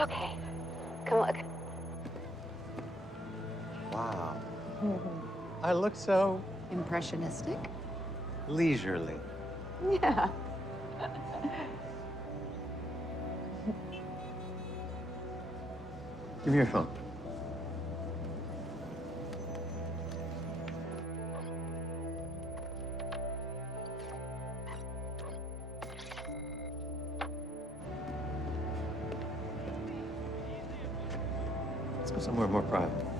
Okay, come look. Wow. I look so Impressionistic? leisurely. Yeah. Give me your phone. Let's go somewhere more private.